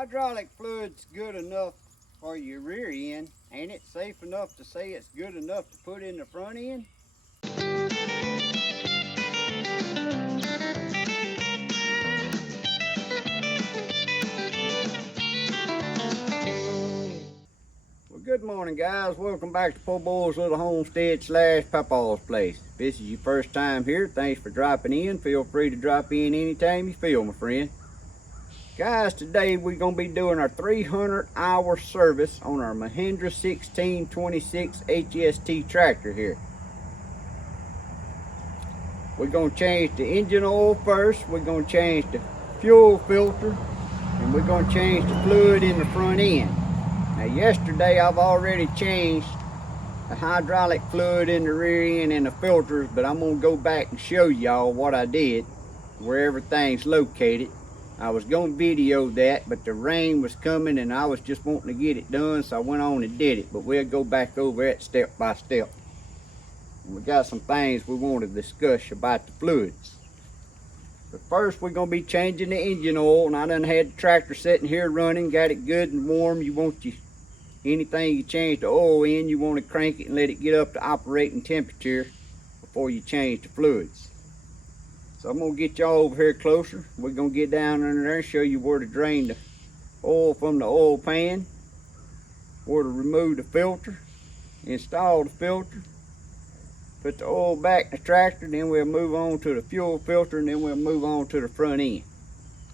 Hydraulic fluid's good enough for your rear end. Ain't it safe enough to say it's good enough to put in the front end? Well, good morning, guys. Welcome back to Poorboys Little Homestead / Papaw's Place. If this is your first time here, thanks for dropping in. Feel free to drop in anytime you feel, my friend. Guys, today we're going to be doing our 300-hour service on our Mahindra 1626 HST tractor here. We're going to change the engine oil first, we're going to change the fuel filter, and we're going to change the fluid in the front end. Now yesterday I've already changed the hydraulic fluid in the rear end and the filters, but I'm going to go back and show y'all what I did, where everything's located. I was going to video that, but the rain was coming and I was just wanting to get it done, so I went on and did it. But we'll go back over it step by step. And we got some things we want to discuss about the fluids. But first we're going to be changing the engine oil, and I done had the tractor sitting here running, got it good and warm. You want anything you change the oil in, you want to crank it and let it get up to operating temperature before you change the fluids. So I'm going to get y'all over here closer. We're going to get down under there and show you where to drain the oil from the oil pan, where to remove the filter, install the filter, put the oil back in the tractor, then we'll move on to the fuel filter, and then we'll move on to the front end.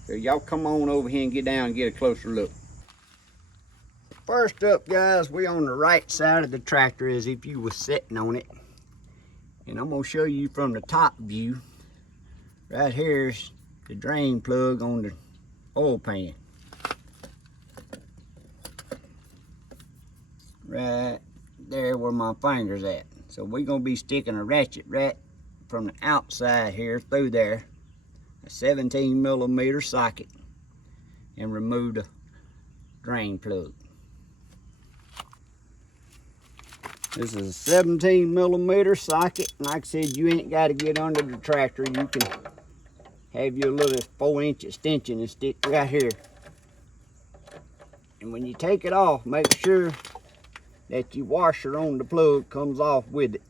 So y'all come on over here and get down and get a closer look. First up, guys, we're on the right side of the tractor as if you were sitting on it. And I'm going to show you from the top view. Right here's the drain plug on the oil pan. Right there where my finger's at. So we're going to be sticking a ratchet right from the outside here through there, a 17mm socket, and remove the drain plug. This is a 17mm socket, and like I said, you ain't got to get under the tractor. You can have your little 4-inch extension and stick right here. And when you take it off, make sure that your washer on the plug comes off with it.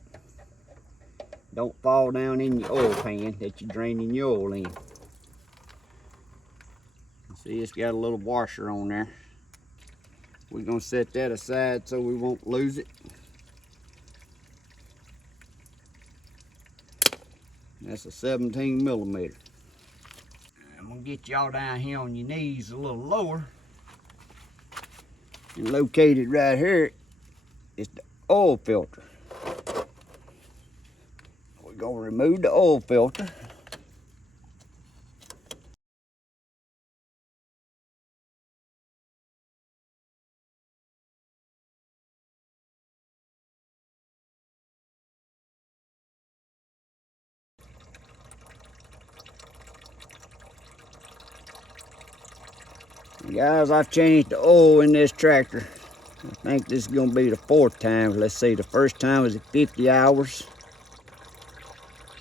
Don't fall down in your oil pan that you're draining your oil in. See, it's got a little washer on there. We're going to set that aside so we won't lose it. That's a 17mm. I'm going to get y'all down here on your knees a little lower. And located right here is the oil filter. We're going to remove the oil filter. Guys, I've changed the oil in this tractor. I think this is going to be the 4th time. Let's see, the first time was at 50 hours.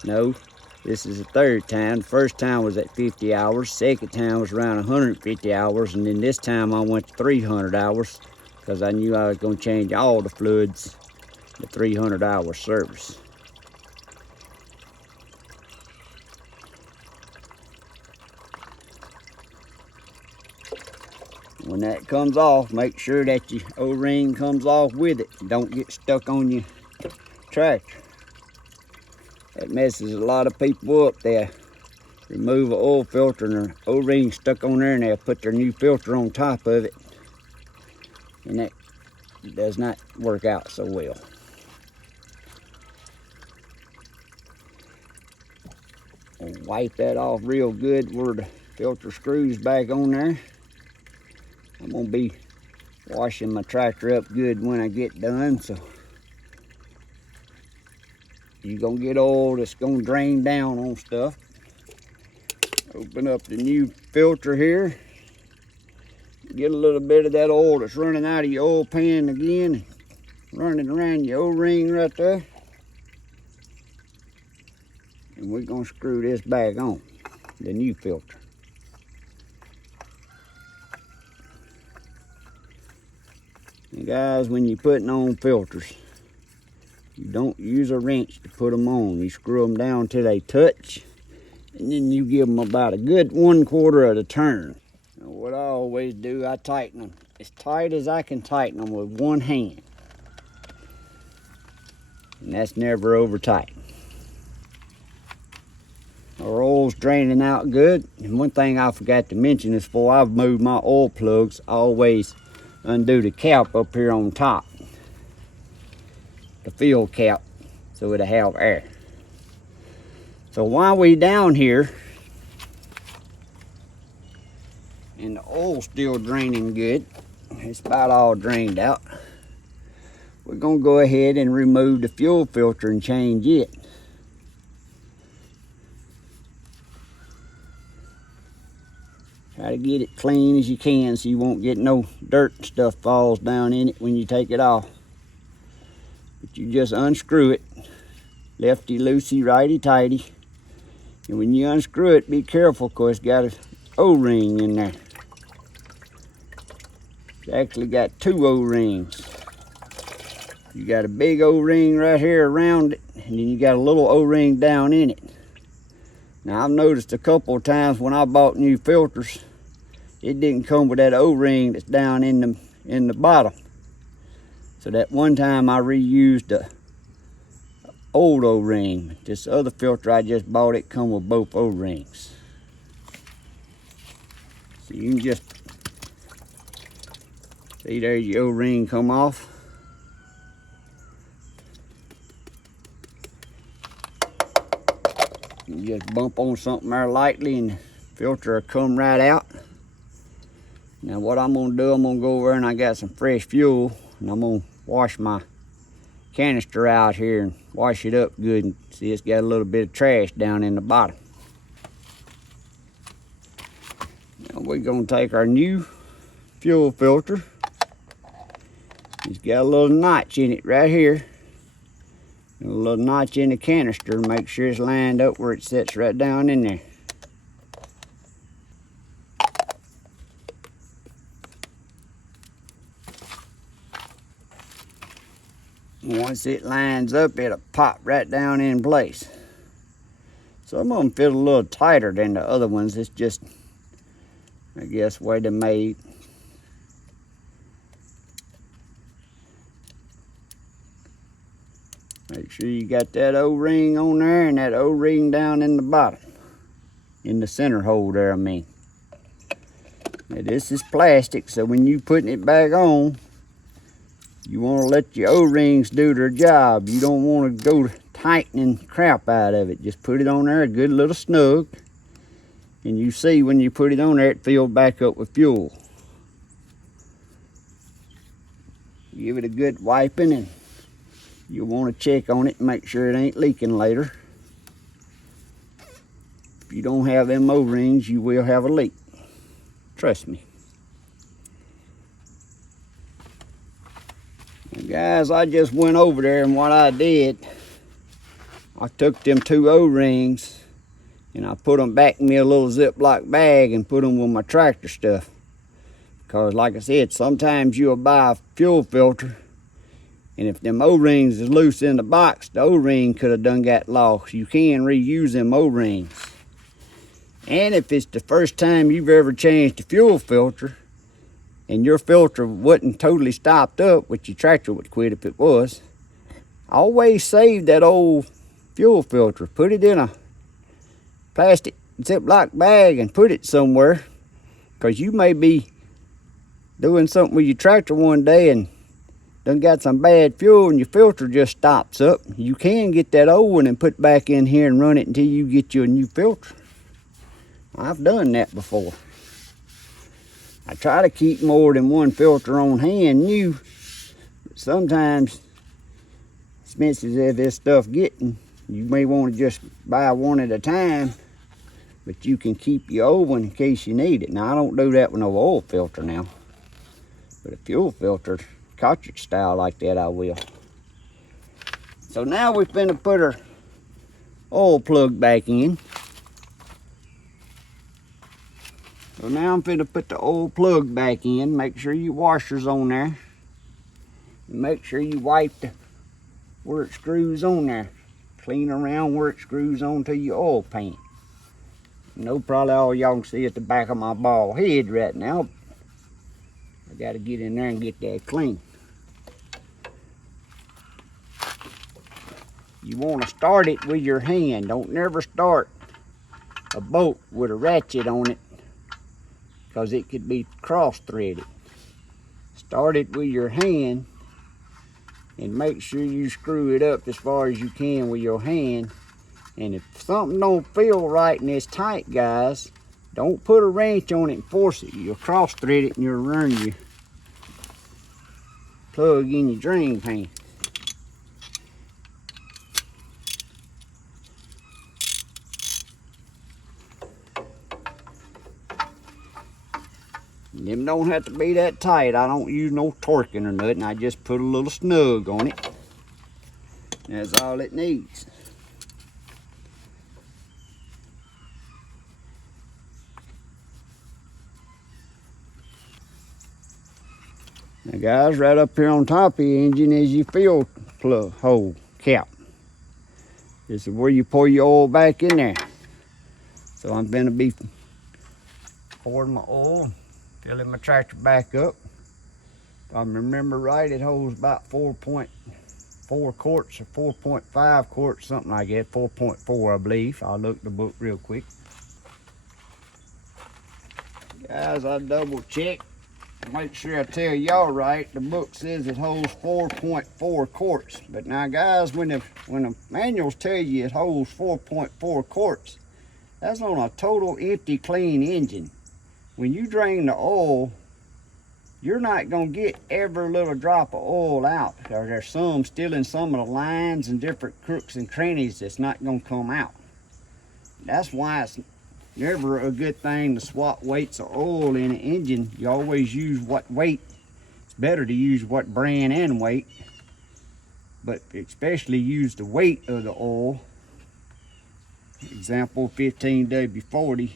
No, this is the 3rd time. The first time was at 50 hours. Second time was around 150 hours. And then this time I went to 300 hours because I knew I was going to change all the fluids to 300-hour service. When that comes off, make sure that your O-ring comes off with it. Don't get stuck on your tractor. That messes a lot of people up. They remove an oil filter and their O-ring stuck on there, and they'll put their new filter on top of it. And that does not work out so well. I'll wipe that off real good where the filter screws back on there. I'm going to be washing my tractor up good when I get done, so you're going to get oil that's going to drain down on stuff. Open up the new filter here. Get a little bit of that oil that's running out of your oil pan again, running around your O-ring right there. And we're going to screw this back on, the new filter. Guys, when you're putting on filters, you don't use a wrench to put them on. You screw them down till they touch, and then you give them about a good 1/4 of the turn. Now, what I always do, I tighten them as tight as I can tighten them with one hand. And that's never over tight. Our oil's draining out good. And one thing I forgot to mention is before I've moved my oil plugs, I always undo the cap up here on top. The fill cap, so it'll have air. So while we down here, and the oil's still draining good, it's about all drained out, we're gonna go ahead and remove the fuel filter and change it. Try to get it clean as you can so you won't get no dirt and stuff falls down in it when you take it off. But you just unscrew it, lefty loosey, righty tighty. And when you unscrew it, be careful because it's got an O-ring in there. It's actually got 2 O-rings. You got a big O-ring right here around it, and then you got a little O-ring down in it. Now I've noticed a couple of times when I bought new filters, it didn't come with that O-ring that's down in the bottom. So that one time I reused the old O-ring. This other filter I just bought, it come with both O-rings. So you can just see there's your O-ring come off. You just bump on something there lightly and the filter will come right out. Now what I'm gonna do, I'm gonna go over and I got some fresh fuel and I'm gonna wash my canister out here and wash it up good. And see, it's got a little bit of trash down in the bottom. Now we're gonna take our new fuel filter. It's got a little notch in it right here. And a little notch in the canister, make sure it's lined up where it sits right down in there. Once it lines up, it'll pop right down in place. Some of them feel a little tighter than the other ones. It's just, I guess, way they're made. Make sure you got that O-ring on there and that O-ring down in the bottom. In the center hole there, I mean. Now this is plastic, so when you putting it back on, you want to let your O-rings do their job. You don't want to go tightening crap out of it. Just put it on there a good little snug. And you see when you put it on there, it fills back up with fuel. Give it a good wiping and you'll want to check on it and make sure it ain't leaking later. If you don't have them O-rings, you will have a leak. Trust me. Now guys, I just went over there and what I did, I took them 2 O-rings and I put them back in me a little Ziploc bag and put them with my tractor stuff. Because like I said, sometimes you'll buy a fuel filter and if them O-rings is loose in the box, the O-ring could have done got lost. You can reuse them O-rings. And if it's the first time you've ever changed the fuel filter, and your filter wasn't totally stopped up, which your tractor would quit if it was, always save that old fuel filter. Put it in a plastic Ziploc bag and put it somewhere, because you may be doing something with your tractor one day and done got some bad fuel and your filter just stops up. You can get that old one and put back in here and run it until you get you a new filter. I've done that before. I try to keep more than one filter on hand new, but sometimes, expensive as this stuff getting, you may want to just buy one at a time, but you can keep your old one in case you need it. Now I don't do that with no oil filter now, but a fuel filter, cartridge style like that, I will. So now we're finna put our oil plug back in. So now I'm finna put the oil plug back in. Make sure your washer's on there. And make sure you wipe where it screws on there. Clean around where it screws onto your oil pan. I know probably all y'all can see at the back of my bald head right now. I gotta get in there and get that clean. You want to start it with your hand. Don't never start a bolt with a ratchet on it, because it could be cross-threaded. Start it with your hand and make sure you screw it up as far as you can with your hand. And if something don't feel right and it's tight, guys, don't put a wrench on it and force it. You'll cross-thread it and you'll run your plug in your drain pan. Them don't have to be that tight. I don't use no torquing or nothing. I just put a little snug on it. That's all it needs. Now guys, right up here on top of the engine is your fuel plug hole cap. This is where you pour your oil back in there. So I'm gonna be pouring my oil, filling my tractor back up. If I remember right, it holds about 4.4 quarts or 4.5 quarts, something like that. 4.4, I believe. I'll look the book real quick. Guys, I double checked. Make sure I tell y'all right. The book says it holds 4.4 quarts. But now guys, when the manuals tell you it holds 4.4 quarts, that's on a total empty clean engine. When you drain the oil, you're not going to get every little drop of oil out. There's some still in some of the lines and different crooks and crannies that's not going to come out. That's why it's never a good thing to swap weights of oil in an engine. You always use what weight. It's better to use what brand and weight, but especially use the weight of the oil. Example, 15W40.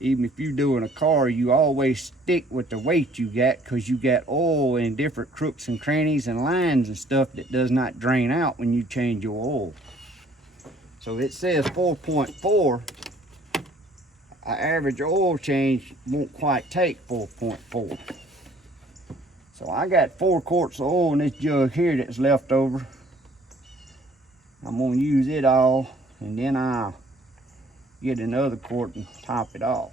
Even if you're doing a car, you always stick with the weight you got, because you got oil in different crooks and crannies and lines and stuff that does not drain out when you change your oil. So it says 4.4. An average oil change won't quite take 4.4. So I got 4 quarts of oil in this jug here that's left over. I'm gonna use it all, and then I'll get another quart and top it off.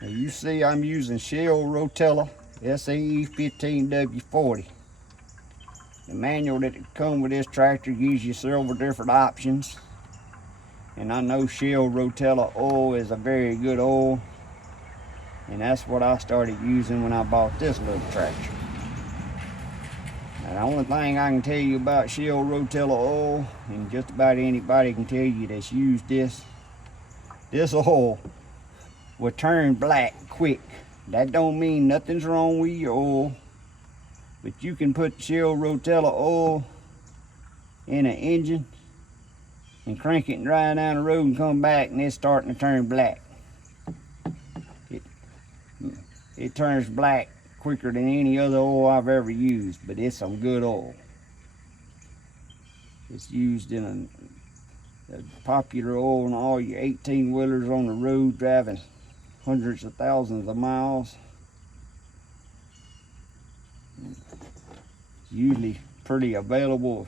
Now you see I'm using Shell Rotella SAE 15W40. The manual that comes with this tractor gives you several different options. And I know Shell Rotella oil is a very good oil. And that's what I started using when I bought this little tractor. Now, the only thing I can tell you about Shell Rotella oil, and just about anybody can tell you that's used this oil will turn black quick. That don't mean nothing's wrong with your oil, but you can put Shell Rotella oil in an engine and crank it and drive down the road and come back and it's starting to turn black. It turns black quicker than any other oil I've ever used, but it's some good oil. It's used in a popular oil in all your 18-wheelers on the road driving hundreds of thousands of miles. It's usually pretty available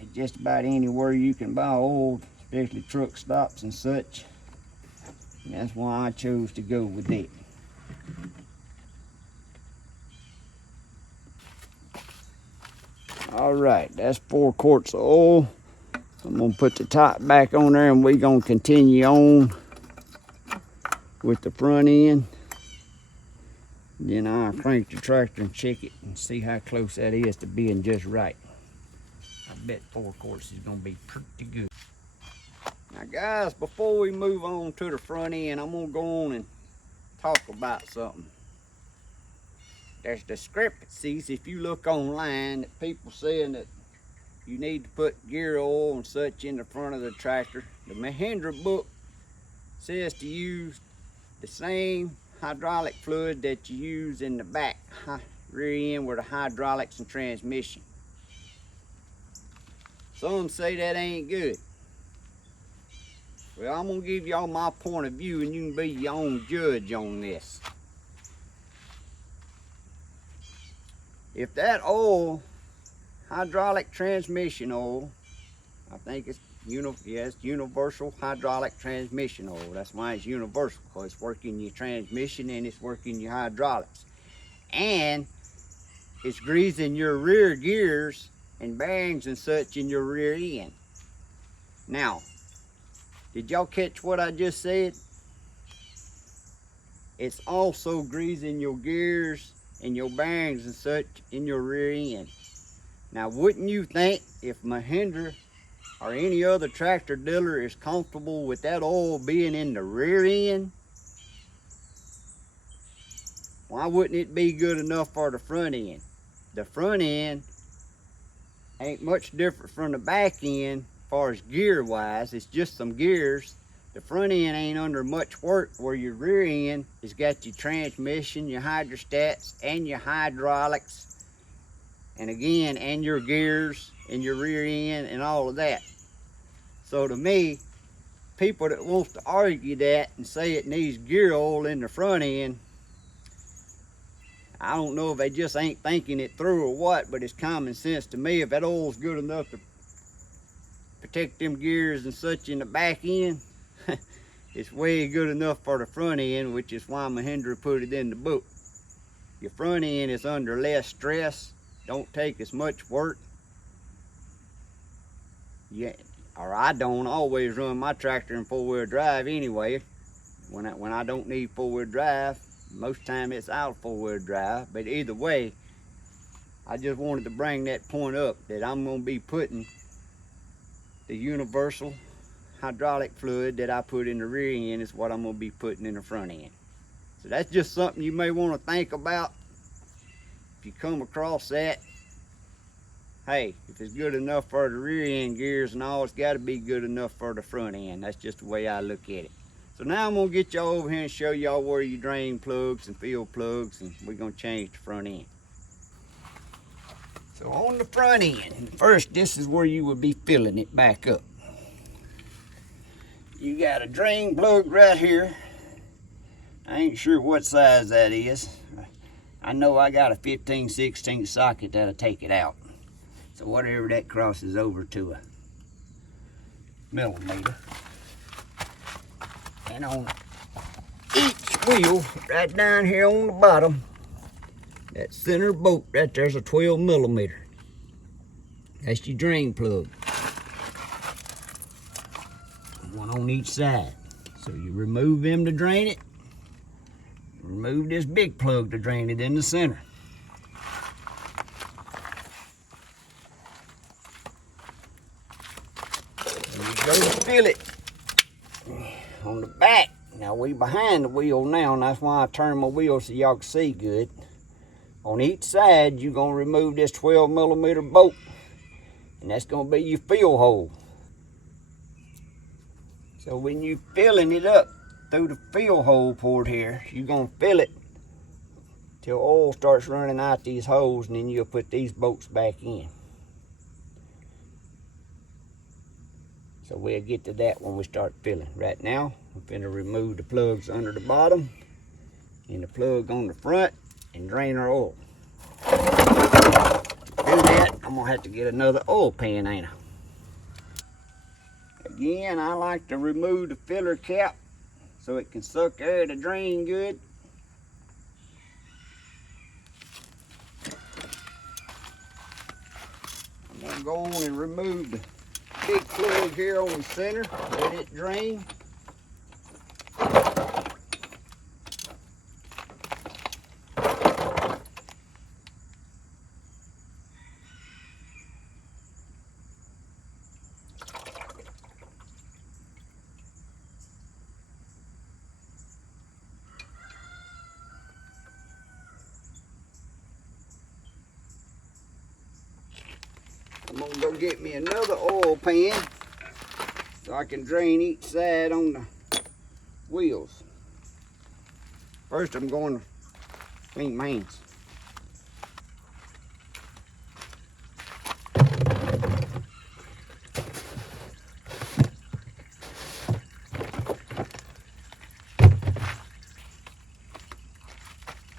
at just about anywhere you can buy oil, especially truck stops and such. And that's why I chose to go with it. All right, that's 4 quarts of oil. I'm gonna put the top back on there and we're gonna continue on with the front end. Then I'll crank the tractor and check it and see how close that is to being just right. I bet 4 quarts is gonna be pretty good. Now guys, before we move on to the front end, I'm gonna go on and talk about something. There's discrepancies if you look online that people saying that you need to put gear oil and such in the front of the tractor. The Mahindra book says to use the same hydraulic fluid that you use in the back rear end with the hydraulics and transmission. Some say that ain't good. Well, I'm gonna give y'all my point of view and you can be your own judge on this. If that oil, hydraulic transmission oil, I think it's universal hydraulic transmission oil. That's why it's universal, because it's working your transmission and it's working your hydraulics. And it's greasing your rear gears and bearings and such in your rear end. Now, did y'all catch what I just said? It's also greasing your gears and your bearings and such in your rear end. Now, wouldn't you think if Mahindra or any other tractor dealer is comfortable with that oil being in the rear end, why wouldn't it be good enough for the front end? The front end ain't much different from the back end as far as gear wise. It's just some gears. The front end ain't under much work, where your rear end has got your transmission, your hydrostats, and your hydraulics, and again, and your gears and your rear end and all of that. So to me, people that wants to argue that and say it needs gear oil in the front end, I don't know if they just ain't thinking it through or what, but it's common sense to me. If that oil's good enough to protect them gears and such in the back end, it's way good enough for the front end, which is why Mahindra put it in the book. Your front end is under less stress, don't take as much work. Yeah, or I don't always run my tractor in 4-wheel drive anyway. When I don't need 4-wheel drive, most time it's out of 4-wheel drive. But either way, I just wanted to bring that point up, that I'm going to be putting the universal hydraulic fluid that I put in the rear end is what I'm going to be putting in the front end. So that's just something you may want to think about. If you come across that, hey, if it's good enough for the rear end gears and all, it's got to be good enough for the front end. That's just the way I look at it. So now I'm going to get y'all over here and show y'all where you drain plugs and fill plugs, and we're going to change the front end. So on the front end, first, this is where you would be filling it back up. You got a drain plug right here. I ain't sure what size that is. I know I got a 15/16 socket that'll take it out. So whatever that crosses over to a millimeter. And on each wheel, right down here on the bottom, that center bolt right there's a 12mm. That's your drain plug. One on each side. So you remove them to drain it. Remove this big plug to drain it in the center. And you go to fill it on the back. Now we behind the wheel now, and that's why I turn my wheel so y'all can see good. On each side, you're gonna remove this 12mm bolt, and that's gonna be your fill hole. So when you're filling it up through the fill hole port here, you're gonna fill it till oil starts running out these holes, and then you'll put these bolts back in. So we'll get to that when we start filling. Right now, I'm finna remove the plugs under the bottom and the plug on the front and drain our oil. To do that, I'm gonna have to get another oil pan, ain't I? Again, I like to remove the filler cap so it can suck air to drain good. I'm gonna go on and remove the big plug here on the center, let it drain. I'm gonna go get me another oil pan so I can drain each side on the wheels. First, I'm going to clean my hands.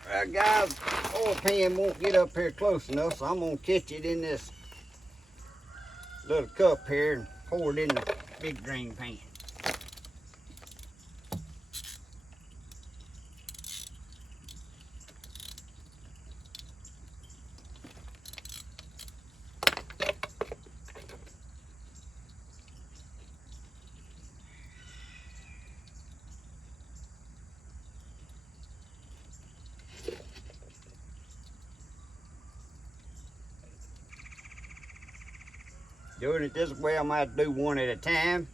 Alright guys, oil pan won't get up here close enough, so I'm going to catch it in this little cup here and pour it in the big drain pan. Doing it this way, I might do one at a time.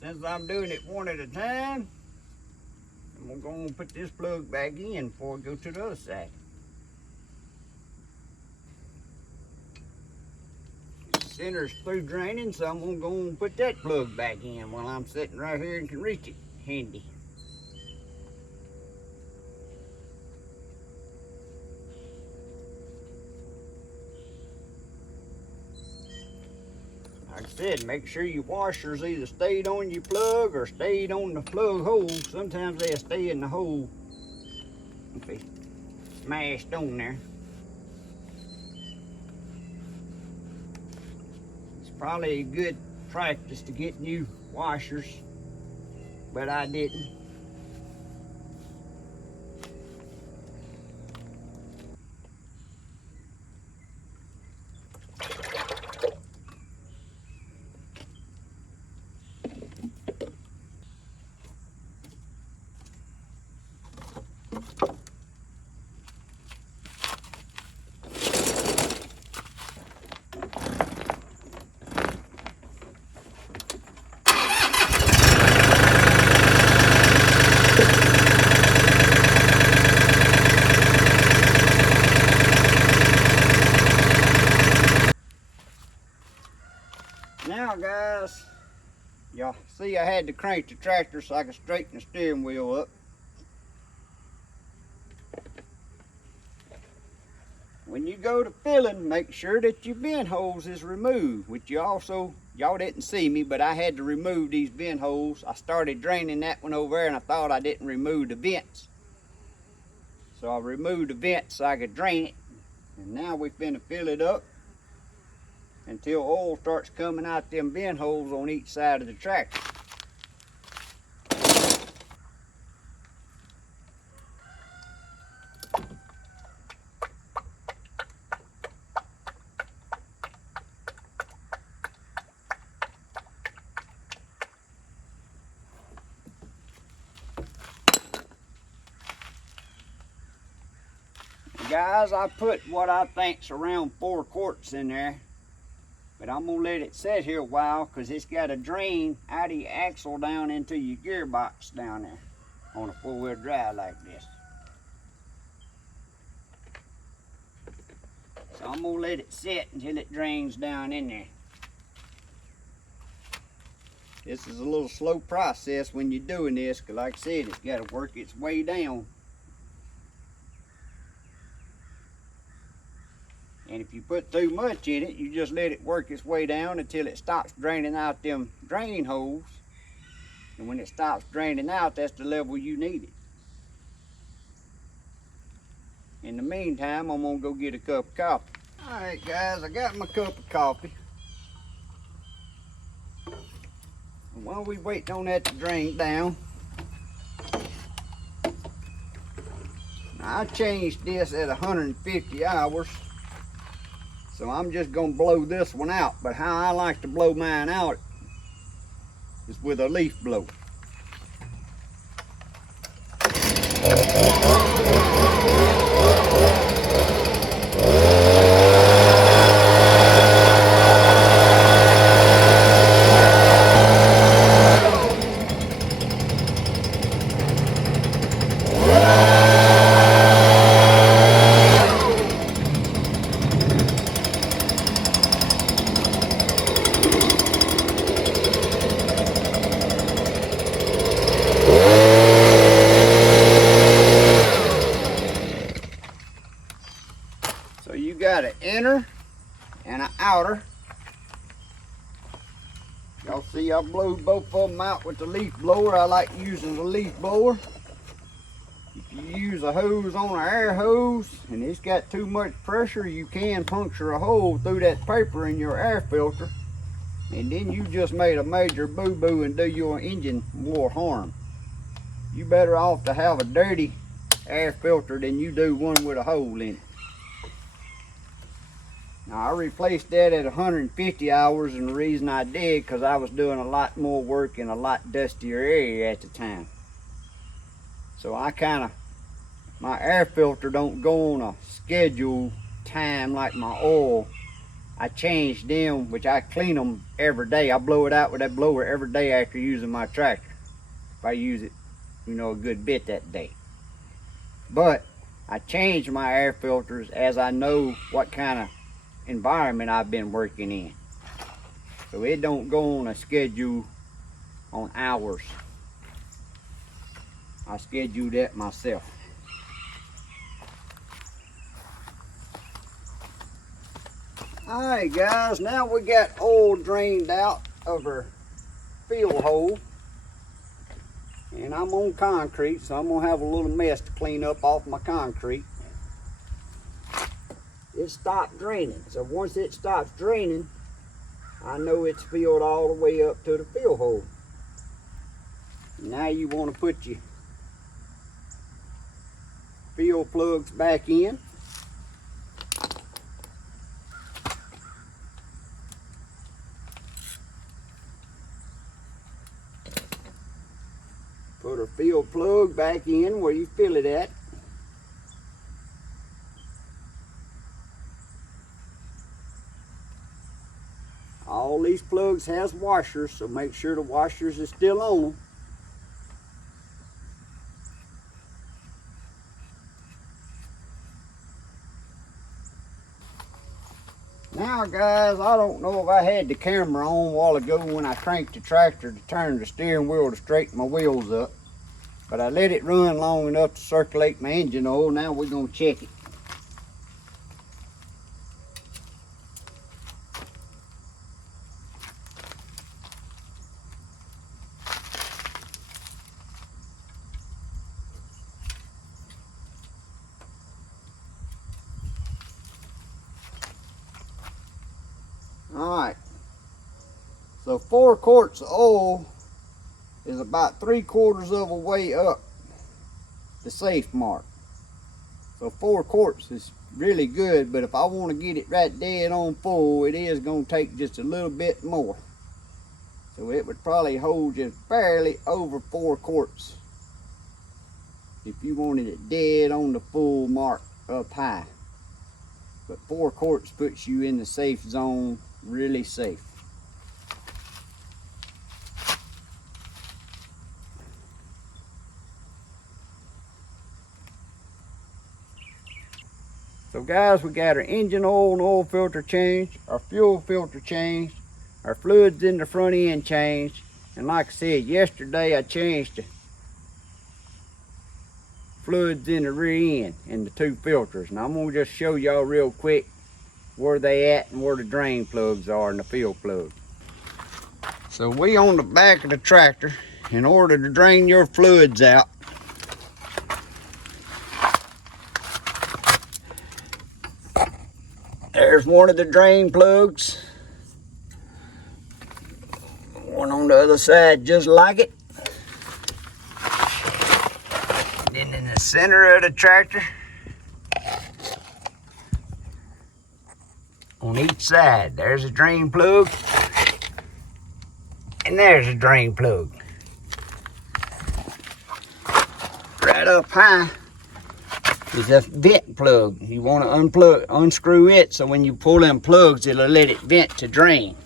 Since I'm doing it one at a time, I'm going to put this plug back in before I go to the other side. Center's through draining, so I'm going to go and put that plug back in while I'm sitting right here and can reach it handy. Like I said, make sure your washers either stayed on your plug or stayed on the plug hole. Sometimes they'll stay in the hole if they smashed on there. It's probably a good practice to get new washers, but I didn't. Now guys, y'all see I had to crank the tractor so I could straighten the steering wheel up. When you go to filling, make sure that your vent hose is removed, which y'all didn't see me, but I had to remove these vent holes. I started draining that one over there and I thought I didn't remove the vents. So I removed the vents so I could drain it. And now we're finna fill it up until oil starts coming out them vent holes on each side of the tractor. Guys, I put what I think's around 4 quarts in there, but I'm gonna let it sit here a while because it's got to drain out of your axle down into your gearbox down there on a 4-wheel drive like this. So I'm gonna let it sit until it drains down in there. This is a little slow process when you're doing this because like I said, it's got to work its way down. And if you put too much in it, you just let it work its way down until it stops draining out them drain holes. And when it stops draining out, that's the level you need it. In the meantime, I'm gonna go get a cup of coffee. All right, guys, I got my cup of coffee. And while we waiting on that to drain down, I changed this at 150 hours. So I'm just gonna blow this one out, but how I like to blow mine out is with a leaf blower. Y'all see I blowed both of them out with the leaf blower. I like using the leaf blower. If you use a hose on an air hose and it's got too much pressure, you can puncture a hole through that paper in your air filter, and then you just made a major boo-boo and do your engine more harm. You better off to have a dirty air filter than you do one with a hole in it. Now I replaced that at 150 hours, and the reason I did because I was doing a lot more work in a lot dustier area at the time. So my air filter don't go on a scheduled time like my oil. I changed them, which I clean them every day. I blow it out with that blower every day after using my tractor. If I use it, a good bit that day. But I change my air filters as I know what kind of environment I've been working in. So it don't go on a schedule on hours. I schedule that myself. Alright guys, now we got oil drained out of our field hole. And I'm on concrete, so I'm going to have a little mess to clean up off my concrete. It stopped draining, so once it stops draining, I know it's filled all the way up to the field hole. Now you want to put your field plugs back in. Put a field plug back in where you fill it at. All these plugs has washers, so make sure the washers are still on them. Now guys, I don't know if I had the camera on a while ago when I cranked the tractor to turn the steering wheel to straighten my wheels up. But I let it run long enough to circulate my engine oil. Now we're going to check it. Alright, so 4 quarts of oil is about 3/4 of a way up the safe mark. So 4 quarts is really good, but if I want to get it right dead on full, it is going to take just a little bit more. So it would probably hold just barely over 4 quarts if you wanted it dead on the full mark up high. But 4 quarts puts you in the safe zone, really safe. So guys, we got our engine oil and oil filter changed, our fuel filter changed, our fluids in the front end changed, and like I said, yesterday I changed the fluids in the rear end and the 2 filters. Now I'm going to just show y'all real quick where they at and where the drain plugs are and the fill plug. So we on the back of the tractor. In order to drain your fluids out, there's one of the drain plugs. One on the other side just like it. Then in the center of the tractor, on each side, there's a drain plug, and there's a drain plug. Right up high is a vent plug. You want to unscrew it, so when you pull them plugs, it'll let it vent to drain.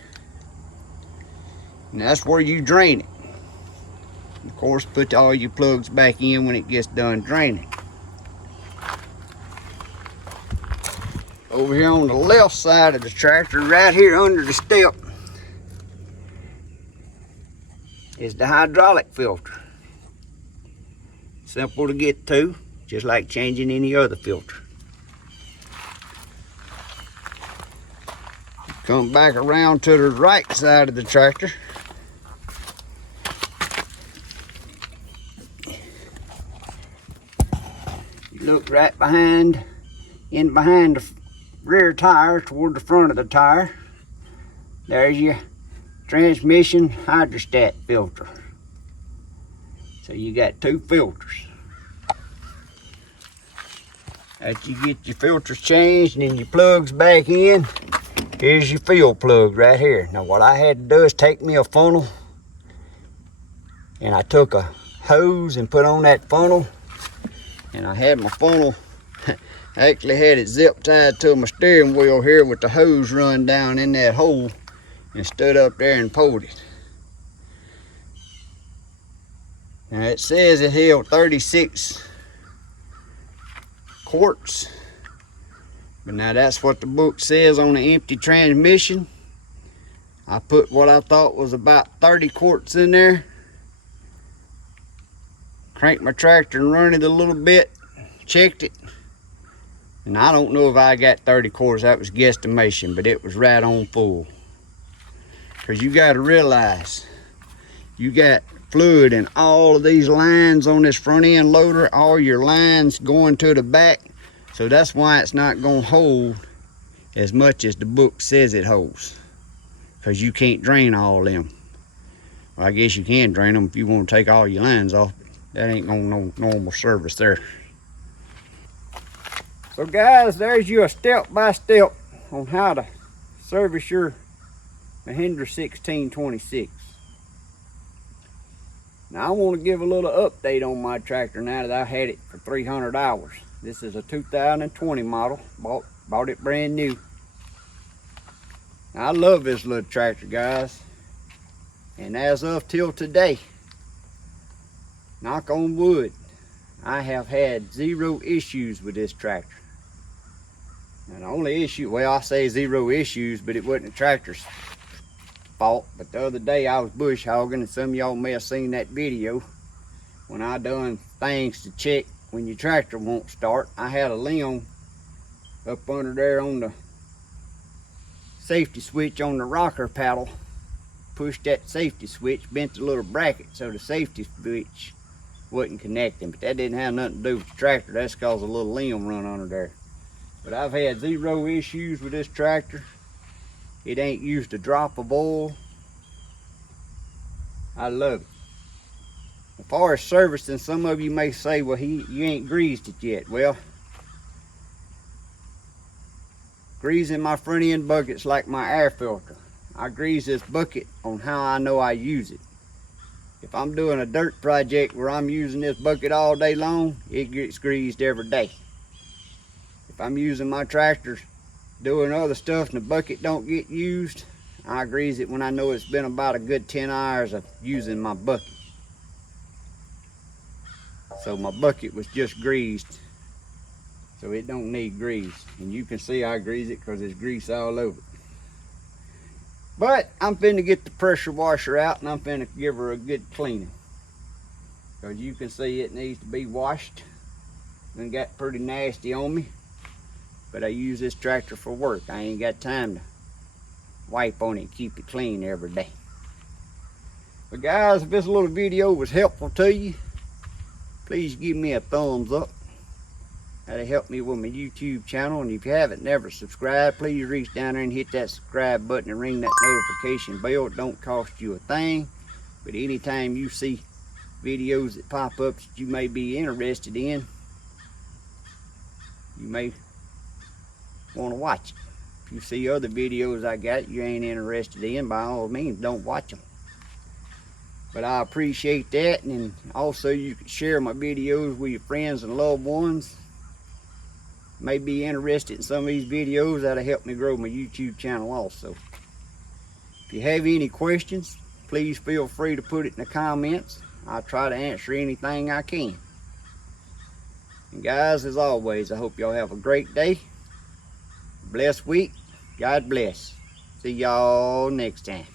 And that's where you drain it. Of course, put all your plugs back in when it gets done draining. Over here on the left side of the tractor, right here under the step, is the hydraulic filter. Simple to get to, just like changing any other filter. Come back around to the right side of the tractor. look right behind the rear tire toward the front of the tire. There's your transmission hydrostatic filter. So you got two filters. After you get your filters changed and then your plugs back in, here's your fuel plug right here. Now what I had to do is take me a funnel, and I took a hose and put on that funnel, and I had my funnel, I actually had it zip tied to my steering wheel here with the hose run down in that hole, and stood up there and pulled it. Now it says it held 36 quarts, but now that's what the book says on the empty transmission. I put what I thought was about 30 quarts in there, cranked my tractor and run it a little bit, checked it, and I don't know if I got 30 quarts. That was guesstimation, but it was right on full. Because you got to realize, you got fluid in all of these lines on this front end loader, all your lines going to the back, so that's why it's not going to hold as much as the book says it holds, because you can't drain all them. Well, I guess you can drain them if you want to take all your lines off. That ain't no normal service there. So guys, there's you a step-by-step on how to service your Mahindra 1626. Now I want to give a little update on my tractor now that I've had it for 300 hours. This is a 2020 model, bought it brand new. Now, I love this little tractor, guys, and as of till today, knock on wood, I have had 0 issues with this tractor. And the only issue, well, I say 0 issues, but it wasn't the tractor's fault. But the other day I was bush hogging, and some of y'all may have seen that video when I done things to check when your tractor won't start. I had a limb up under there on the safety switch on the rocker paddle, pushed that safety switch, bent the little bracket so the safety switch wasn't connecting, but that didn't have nothing to do with the tractor. That's cause a little limb run under there. But I've had 0 issues with this tractor. It ain't used a drop of oil. I love it. As far as servicing, some of you may say, well, you ain't greased it yet. Well, greasing my front end bucket's like my air filter. I grease this bucket on how I know I use it. If I'm doing a dirt project where I'm using this bucket all day long, it gets greased every day. If I'm using my tractor doing other stuff and the bucket don't get used, I grease it when I know it's been about a good 10 hours of using my bucket. So my bucket was just greased, so it don't need grease. And you can see I grease it because there's grease all over it. But I'm finna get the pressure washer out, and I'm finna give her a good cleaning, because you can see it needs to be washed. It got pretty nasty on me, but I use this tractor for work. I ain't got time to wipe on it and keep it clean every day. But guys, if this little video was helpful to you, please give me a thumbs up. That'll help me with my YouTube channel. And if you haven't never subscribed, please reach down there and hit that subscribe button and ring that notification bell. It don't cost you a thing, but anytime you see videos that pop up that you may be interested in, you may want to watch it. If you see other videos I got you ain't interested in, by all means, don't watch them. But I appreciate that, and also you can share my videos with your friends and loved ones. May be interested in some of these videos. That'll help me grow my YouTube channel also. If you have any questions, please feel free to put it in the comments. I'll try to answer anything I can. And guys, as always, I hope y'all have a great day, blessed week. God bless. See y'all next time.